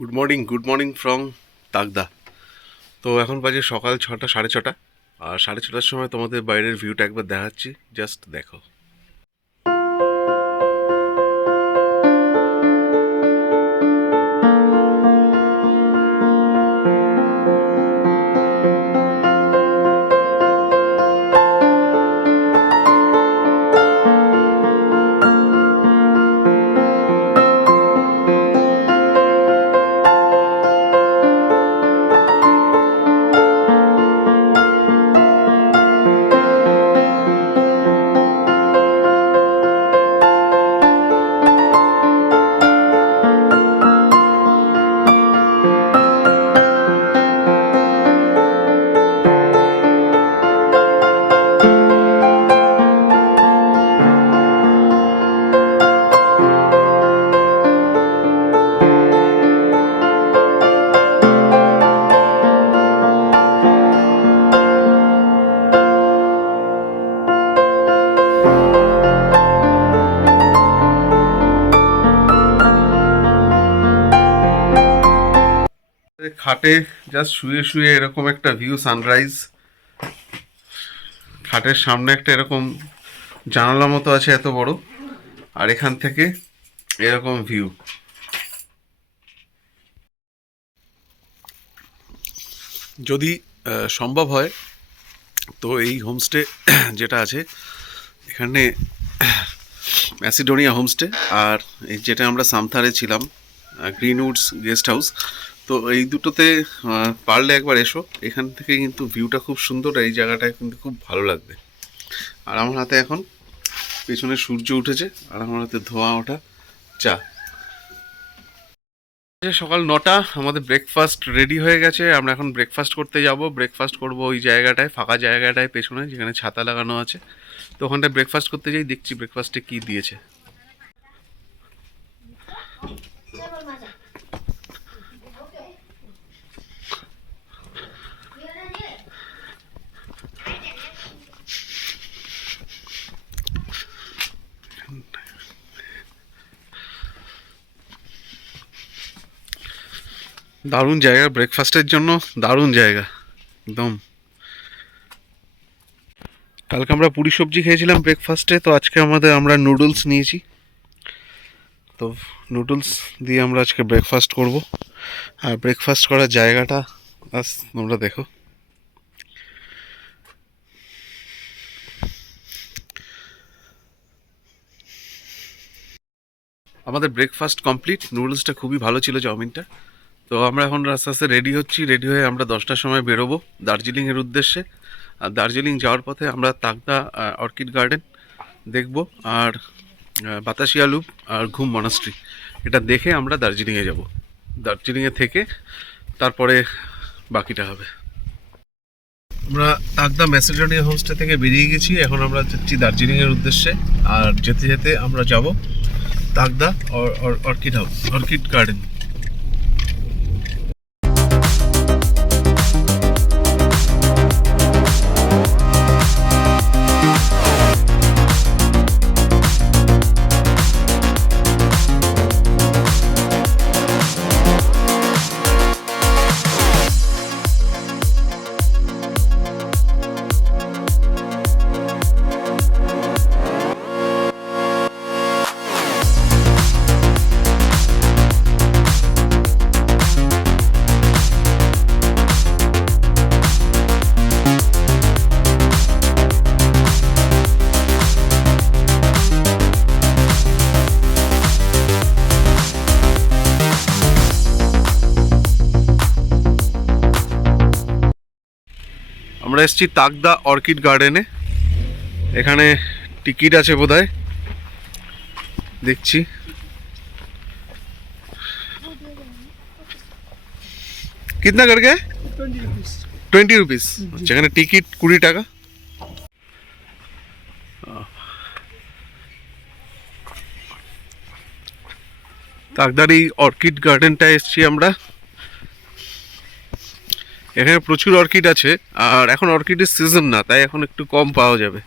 Good morning from Takdah. তো এখন বাজে সকাল 6টা, সাড়ে 6টা। আর সাড়ে 6টার সময় তোমাদের বাইরের ভিউটা একবার দেখাচ্ছি, জাস্ট দেখো। খাটে জাস্ট শুয়ে শুয়ে এরকম একটা ভিউ, সানরাইজ। খাটের সামনে একটা এরকম জানালা মতো আছে এত বড়, আর এখান থেকে এরকম ভিউ। যদি সম্ভব হয় তো এই হোমস্টে যেটা আছে এখানে, ম্যাসিডোনিয়া হোমস্টে, আর এই যেটা আমরা সামথারে ছিলাম, গ্রিনউডস গেস্ট হাউস, তো এই দুটোতে পারলে একবার এসো। এখান থেকে কিন্তু ভিউটা খুব সুন্দর, এই জায়গাটায় কিন্তু খুব ভালো লাগবে। আর আমার হাতে এখন পেছনে সূর্য উঠেছে, আর আমার হাতে ধোঁয়া ওঠা চা। সকাল 9টা, আমাদের ব্রেকফাস্ট রেডি হয়ে গেছে। আমরা এখন ব্রেকফাস্ট করতে যাব। ব্রেকফাস্ট করব ওই জায়গাটায়, ফাঁকা জায়গাটায় পেছনে, যেখানে ছাতা লাগানো আছে। তো ওখানটায় ব্রেকফাস্ট করতে যাই, দেখছি ব্রেকফাস্টে কি দিয়েছে। দারুণ জায়গা ব্রেকফাস্টের জন্য, দারুণ জায়গা একদম। কালকে আমরা পুরি সবজি খেয়েছিলাম ব্রেকফাস্টে, তো আজকে আমরা নুডলস নিয়েছি। তো নুডলস দিয়ে আমরা আজকে ব্রেকফাস্ট করব। আর ব্রেকফাস্ট করার জায়গাটা তোমরা দেখো। আমাদের ব্রেকফাস্ট কমপ্লিট। নুডলসটা খুবই ভালো ছিল, চাউমিনটা। তো আমরা এখন আস্তে আস্তে রেডি হচ্ছি। রেডি হয়ে আমরা 10টার সময় বেরোবো দার্জিলিংয়ের উদ্দেশ্যে। আর দার্জিলিং যাওয়ার পথে আমরা তাকদা অর্কিড গার্ডেন দেখব, আর বাতাসিয়া লুপ, আর ঘুম মনাস্ট্রি, এটা দেখে আমরা দার্জিলিংয়ে যাব। দার্জিলিংয়ে থেকে তারপরে বাকিটা হবে। আমরা তাকদা ম্যাসিডোনিয়া হোমস্টে থেকে বেরিয়ে গেছি। এখন আমরা যাচ্ছি দার্জিলিংয়ের উদ্দেশ্যে। আর যেতে যেতে আমরা যাব Takdah orchid house, orchid garden. আমরা এসেছি তাকদা অর্কিড গার্ডেনে। এখানে টিকিট আছে বোধহয়, দেখছি। কিতনা করকে? 20 রুপিস। যেখানে টিকিট 20 টাকা। তাকদার এই অর্কিড গার্ডেনটায় এসেছি আমরা। এখানে প্রচুর অর্কিড আছে, আর এখন অর্কিডের সিজন না, তাই এখন একটু কম পাওয়া যাবে।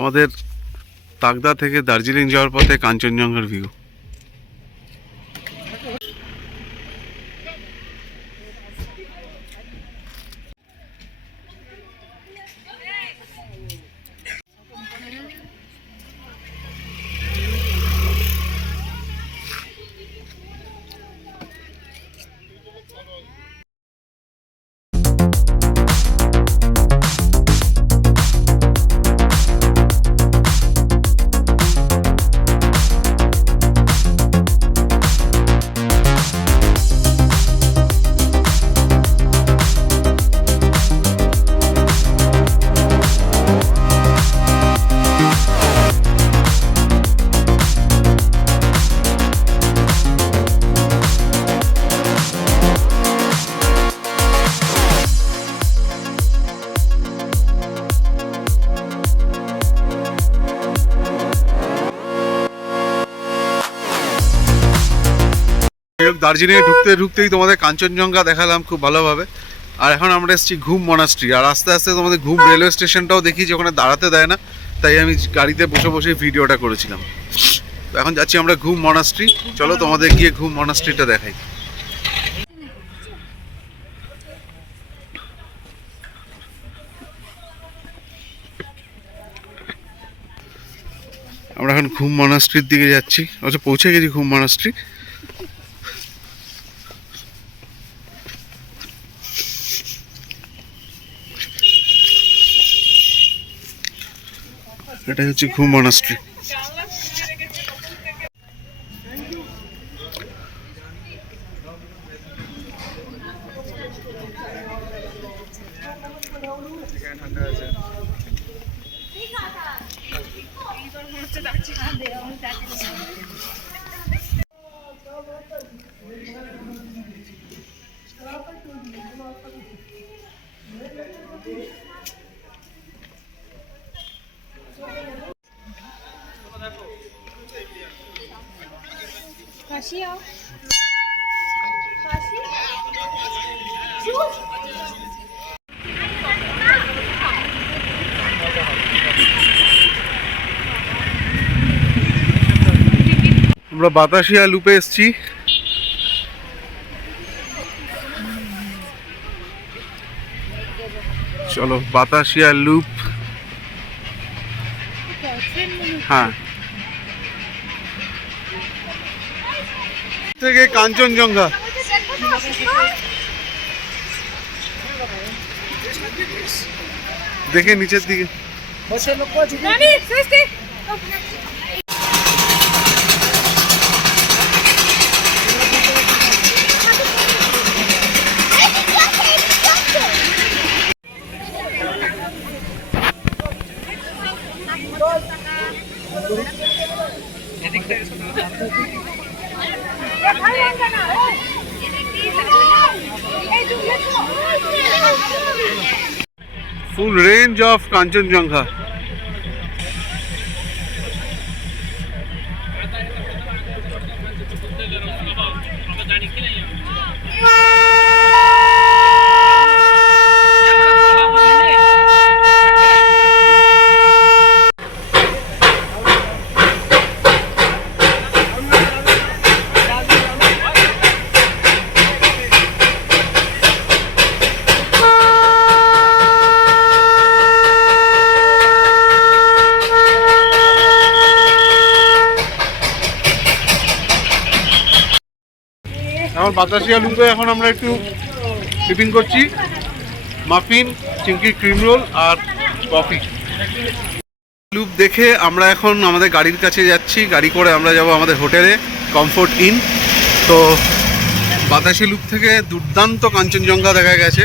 আমাদের তাকদা থেকে দার্জিলিং যাওয়ার পথে কাঞ্চনজঙ্ঘার ভিউ। দার্জিলিংয়ে ঢুকতে ঢুকতেই তোমাদের কাঞ্চনজঙ্ঘা দেখালাম খুব ভালোভাবে। আর এখন আমরা এসেছি ঘুম মনাস্ট্রি। আর আস্তে আস্তে তোমাদের ঘুম রেলওয়ে স্টেশনটাও দেখি যে ওখানে দাঁড়াতে দেয় না, তাই আমি গাড়িতে বসে বসে ভিডিওটা করেছিলাম। তো এখন যাচ্ছি আমরা ঘুম মনাস্ট্রি। চলো তোমাদের গিয়ে ঘুম মনাস্ট্রিটা দেখাই। আমরা এখন ঘুম মনাস্ট্রির দিকে যাচ্ছি। আচ্ছা, পৌঁছে গেছি ঘুম মনাস্ট্রি। এটা হচ্ছে ঘুম মনাস্ট্রি। আমরা বাতাসিয়া লুপে এসেছি। চলো বাতাসিয়া লুপ। হ্যাঁ, থেকে কাঞ্চনজঙ্ঘা দেখে নিচের দিকে। Full range of Kanchenjunga. এখন বাতাসিয়া লুপে এখন আমরা একটু টিফিন করছি, মাফিন, চিংকি ক্রিম রোল আর কফি। লুপ দেখে আমরা এখন আমাদের গাড়ির কাছে যাচ্ছি। গাড়ি করে আমরা যাব আমাদের হোটেলে, কমফোর্ট ইন। তো বাতাসি লুপ থেকে দুর্দান্ত কাঞ্চনজঙ্ঘা দেখা গেছে,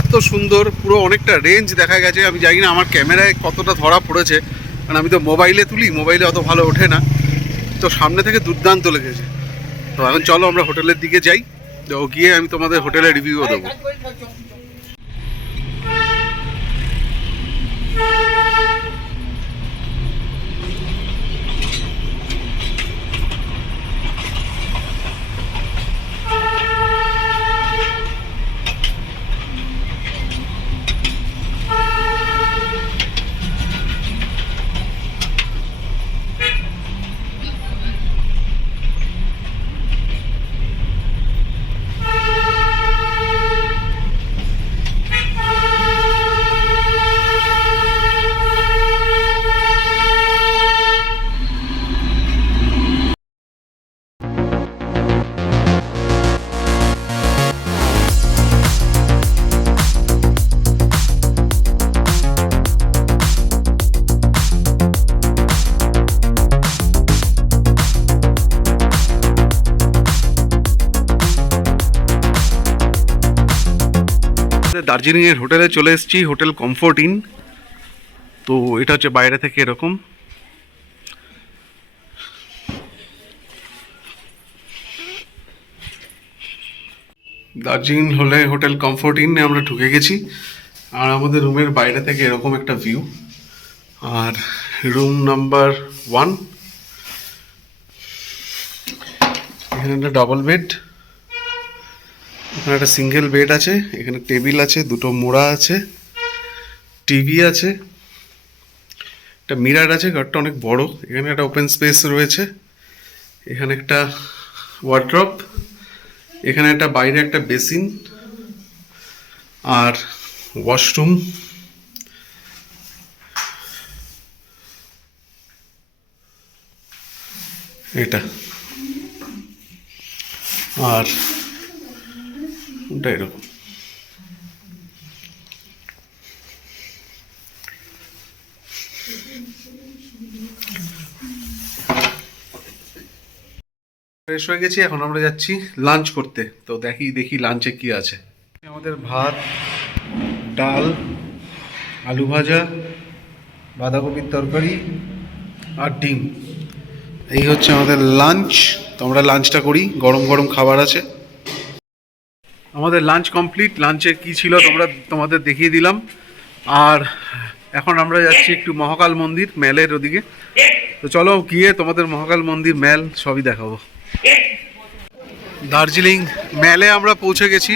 এত সুন্দর, পুরো অনেকটা রেঞ্জ দেখা গেছে। আমি জানি না আমার ক্যামেরায় কতটা ধরা পড়েছে, কারণ আমি তো মোবাইলে তুলি, মোবাইলে অত ভালো ওঠে না। তো সামনে থেকে দুর্দান্ত লেগেছে। তো এখন চলো আমরা হোটেলের দিকে যাই, তো গিয়ে আমি তোমাদের হোটেলের রিভিউও দেবো। আমাদের দার্জিলিংয়ের হোটেলে চলে এসেছি, হোটেল কমফোর্ট ইন। তো এটা হচ্ছে বাইরে থেকে এরকম। দার্জিলিং হলে হোটেল কমফোর্ট ইনে আমরা ঢুকে গেছি, আর আমাদের রুমের বাইরে থেকে এরকম একটা ভিউ। আর রুম নাম্বার 1, এখানে একটা ডাবল বেড, এখানে একটা সিঙ্গেল বেড আছে, এখানে টেবিল আছে, দুটো মোড়া আছে, টিভি আছে, একটা মিরার আছে, ঘরটা অনেক বড়। এখানে একটা ওপেন স্পেস রয়েছে, এখানে একটা ওয়ার্ড্রপ, এখানে একটা বাইরে একটা বেসিন আর ওয়াশরুম। এটা আর ওটা এরকম। ফ্রেশ হয়ে গেছি, এখন আমরা যাচ্ছি লাঞ্চ করতে। তো দেখি লাঞ্চে কি আছে। আমাদের ভাত, ডাল, আলু ভাজা, বাঁধাকপির তরকারি আর ডিম, এই হচ্ছে আমাদের লাঞ্চ। তো আমরা লাঞ্চটা করি, গরম গরম খাবার আছে। আমাদের লাঞ্চ কমপ্লিট। লাঞ্চে কি ছিল তোমাদের দেখিয়ে দিলাম। আর এখন আমরা যাচ্ছি একটু মহাকাল মন্দির, মেলের ওদিকে। তো চলো গিয়ে তোমাদের মহাকাল মন্দির, মেল সবই দেখাবো। দার্জিলিং মেলে আমরা পৌঁছে গেছি।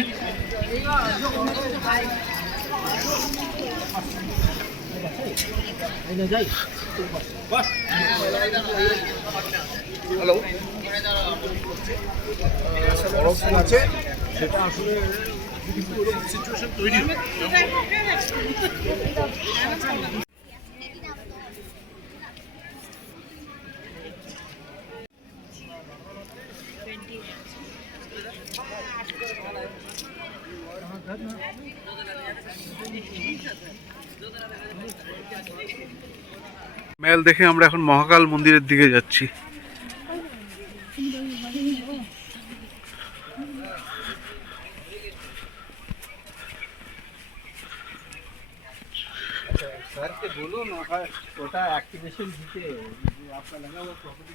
সেটা আসলে সিচুয়েশন তৈরি হয়। মেল দেখে আমরা এখন মহাকাল মন্দিরের দিকে যাচ্ছি। सर के बोलो ना छोटा एक्टिवेशन जीते आपका लगा हुआ प्रॉपर्टी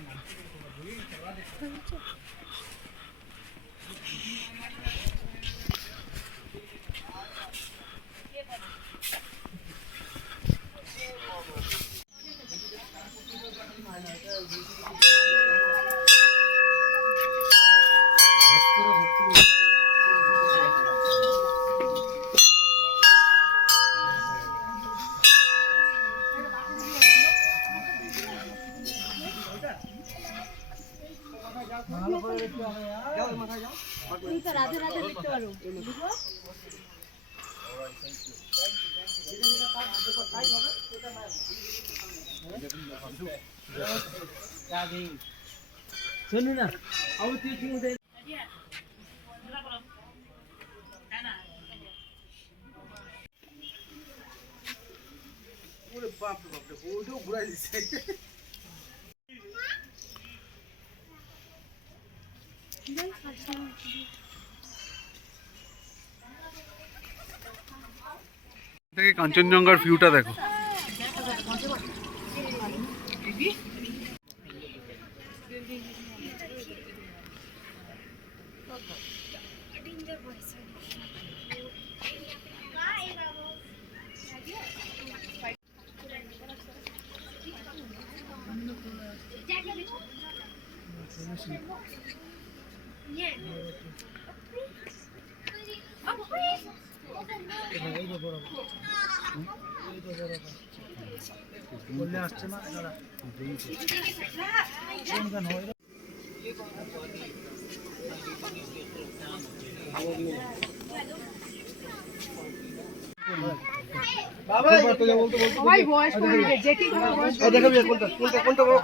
রাধে রাধে দেখতে পারো। শুনুন না বাপ রে ওটাও ঘুরাই দিচ্ছে। থেকে কাঞ্চনজঙ্ঘার ভিউটা দেখো। বললে আসছে না দাদা সবাই বয়স করে যেটি বয়স কোনটা বড়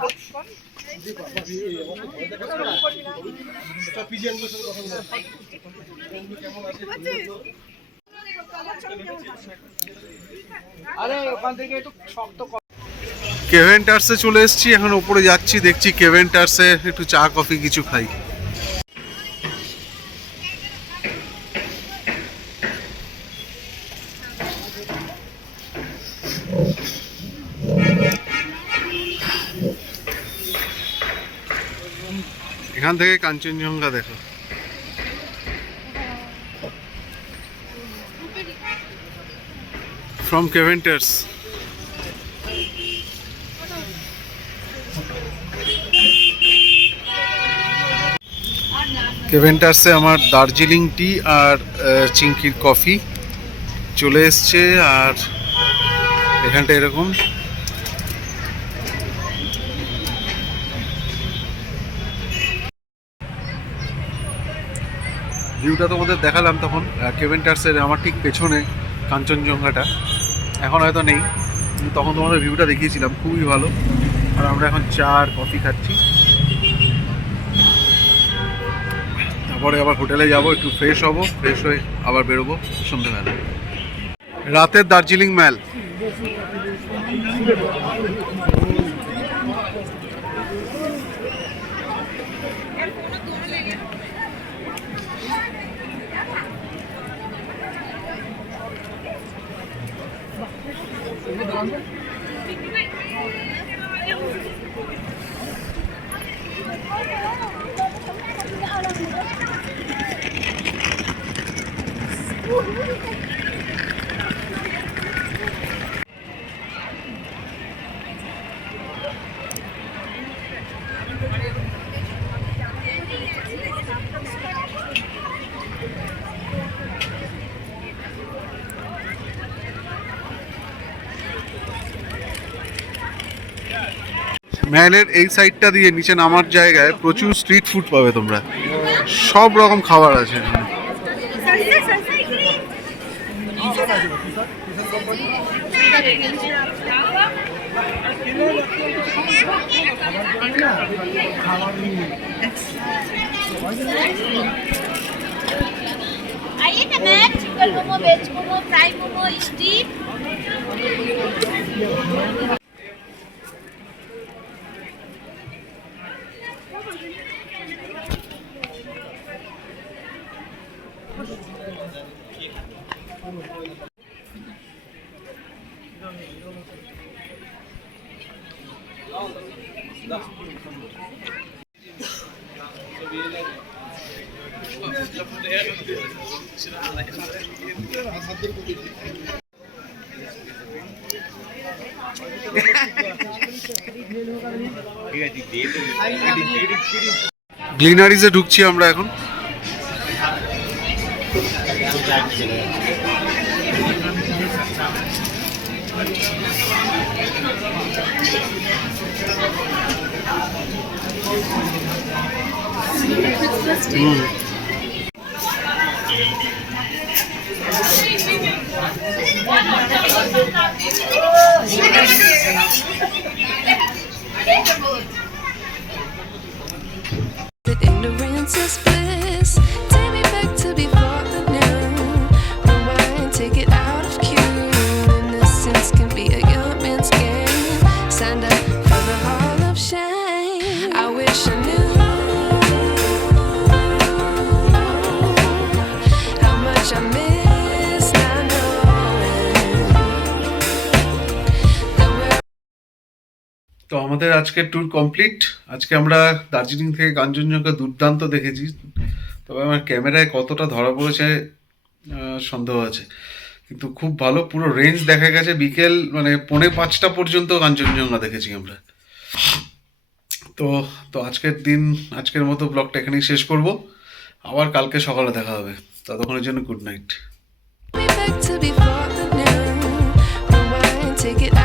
আরে ওখান থেকে একটু শক্ত কেভেন্টার্সে চলে এসেছি, এখন উপরে যাচ্ছি, দেখছি কেভেন্টার্সে একটু চা কফি কিছু খাই। এখান থেকে কাঞ্চনজঙ্ঘা দেখো। From Keventers. কেভেন্টার্সে আমার দার্জিলিং টি আর চিংকির কফি চলে এসছে। আর এখানটা এরকম ভিউটা তোমাদের দেখালাম তখন কেভেন্টার্সের আমার ঠিক পেছনে কাঞ্চনজঙ্ঘাটা। এখন হয়তো নেই, কিন্তু তখন তোমাদের ভিউটা দেখিয়েছিলাম, খুবই ভালো। আর আমরা এখন চা আর কফি খাচ্ছি। তারপরে আবার হোটেলে যাব, একটু ফ্রেশ হব, ফ্রেশ হয়ে আবার বেরোবো সন্ধ্যেবেলা। রাতের দার্জিলিং ম্যাল। ম্যালের এই সাইডটা দিয়ে নিচে নামার জায়গায় প্রচুর স্ট্রিট ফুড পাবে তোমরা, সব রকম খাবার আছে এখানে। आइए ना ma'am, chicken momo, veg momo, fry momo, steam. গ্লিনারিজে ঢুকছি আমরা এখন। Ignorance is bliss. Take me back to before the new. Rewind, take it out of cue. Innocence can be a young man's game. Signed up for the hall of shame. I wish I knew how much I miss not knowing that we're তো আমাদের আজকের tour complete. আজকে আমরা দার্জিলিং থেকে কাঞ্চনজঙ্ঘা দুর্দান্ত দেখেছি, তবে আমার ক্যামেরায় কতটা ধরা পড়েছে সন্দেহ আছে, কিন্তু খুব ভালো পুরো রেঞ্জ দেখা গেছে। বিকেল মানে 4:45 পর্যন্ত কাঞ্চনজঙ্ঘা দেখেছি আমরা। তো তো আজকের মতো ব্লগটা এখানেই শেষ করব। আবার কালকে সকালে দেখা হবে, ততক্ষণের জন্য good night. back to before the new. Rewind, take it